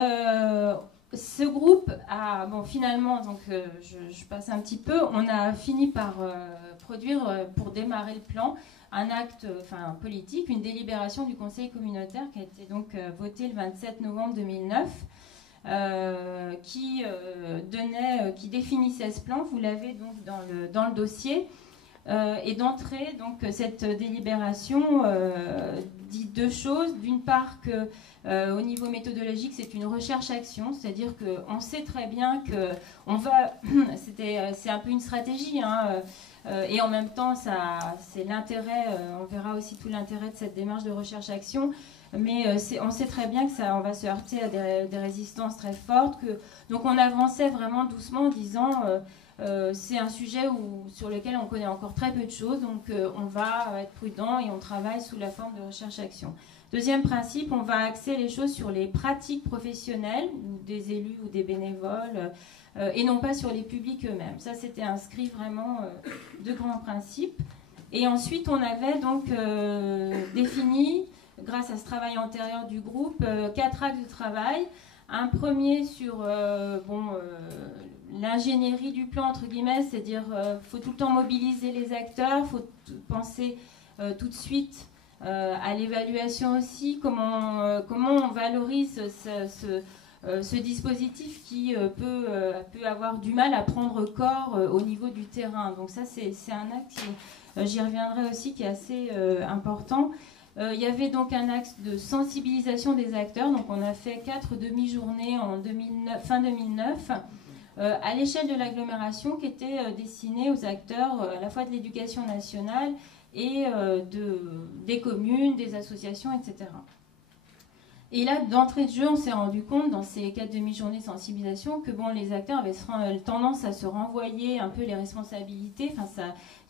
Ce groupe a, bon, finalement, donc je passe un petit peu, on a fini par produire, pour démarrer le plan, un acte politique, une délibération du Conseil communautaire qui a été donc votée le 27 novembre 2009, qui définissait ce plan. Vous l'avez donc dans le dossier. Et d'entrée, donc cette délibération dit deux choses. D'une part que au niveau méthodologique, c'est une recherche-action, c'est-à-dire qu'on sait très bien que on va, c'est un peu une stratégie, hein, et en même temps, c'est l'intérêt. On verra aussi tout l'intérêt de cette démarche de recherche-action. Mais on sait très bien que on va se heurter à des résistances très fortes. Donc on avançait vraiment doucement en disant c'est un sujet sur lequel on connaît encore très peu de choses, donc on va être prudent et on travaille sous la forme de recherche-action. Deuxième principe, on va axer les choses sur les pratiques professionnelles, des élus ou des bénévoles, et non pas sur les publics eux-mêmes. Ça, c'était inscrit vraiment de grands principes. Et ensuite, on avait donc défini, grâce à ce travail antérieur du groupe, 4 axes de travail. Un premier sur l'ingénierie du plan, entre guillemets, c'est-à-dire faut tout le temps mobiliser les acteurs, il faut penser tout de suite à l'évaluation aussi, comment on valorise ce dispositif qui peut avoir du mal à prendre corps au niveau du terrain. Donc ça, c'est un axe, j'y reviendrai aussi, qui est assez important. Il y avait donc un axe de sensibilisation des acteurs, donc on a fait 4 demi-journées en fin 2009, à l'échelle de l'agglomération, qui étaient destinées aux acteurs à la fois de l'éducation nationale et des communes, des associations, etc. Et là, d'entrée de jeu, on s'est rendu compte dans ces 4 demi-journées de sensibilisation que les acteurs avaient tendance à se renvoyer un peu les responsabilités.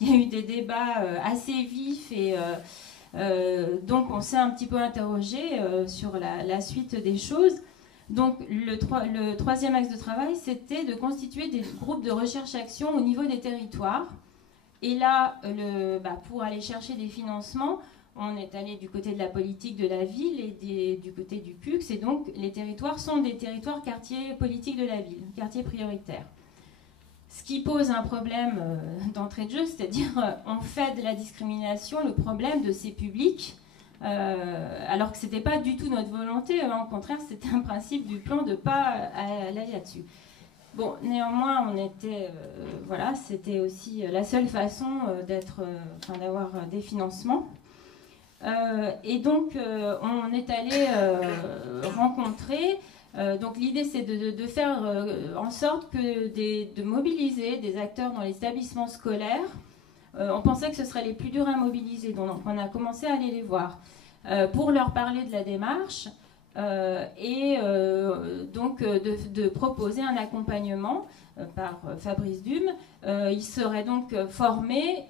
Il y a eu des débats assez vifs et donc on s'est un petit peu interrogé sur la suite des choses. Donc le troisième axe de travail, c'était de constituer des groupes de recherche-action au niveau des territoires. Et là, pour aller chercher des financements, on est allé du côté de la politique de la ville et du côté du PUX. Et donc les territoires sont des territoires quartiers politiques de la ville, quartiers prioritaires. Ce qui pose un problème d'entrée de jeu, c'est-à-dire on fait de la discrimination le problème de ces publics, alors que ce n'était pas du tout notre volonté, hein. Au contraire, c'était un principe du plan de ne pas aller là-dessus. Bon, néanmoins, c'était aussi la seule façon d'avoir des financements. Et donc, on est allé rencontrer. Donc l'idée, c'est de faire en sorte de mobiliser des acteurs dans les établissements scolaires. On pensait que ce serait les plus durs à mobiliser, donc on a commencé à aller les voir pour leur parler de la démarche et donc de proposer un accompagnement par Fabrice Dume. Ils seraient donc formés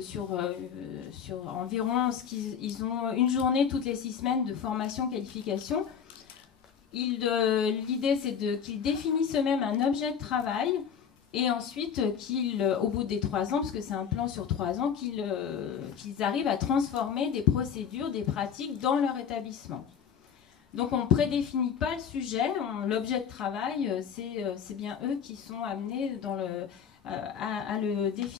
sur environ ils ont une journée toutes les 6 semaines de formation-qualification. L'idée, c'est qu'ils définissent eux-mêmes un objet de travail et ensuite au bout des 3 ans, parce que c'est un plan sur 3 ans, qu'ils arrivent à transformer des procédures, des pratiques dans leur établissement. Donc on ne prédéfinit pas le sujet, l'objet de travail, c'est bien eux qui sont amenés à le définir.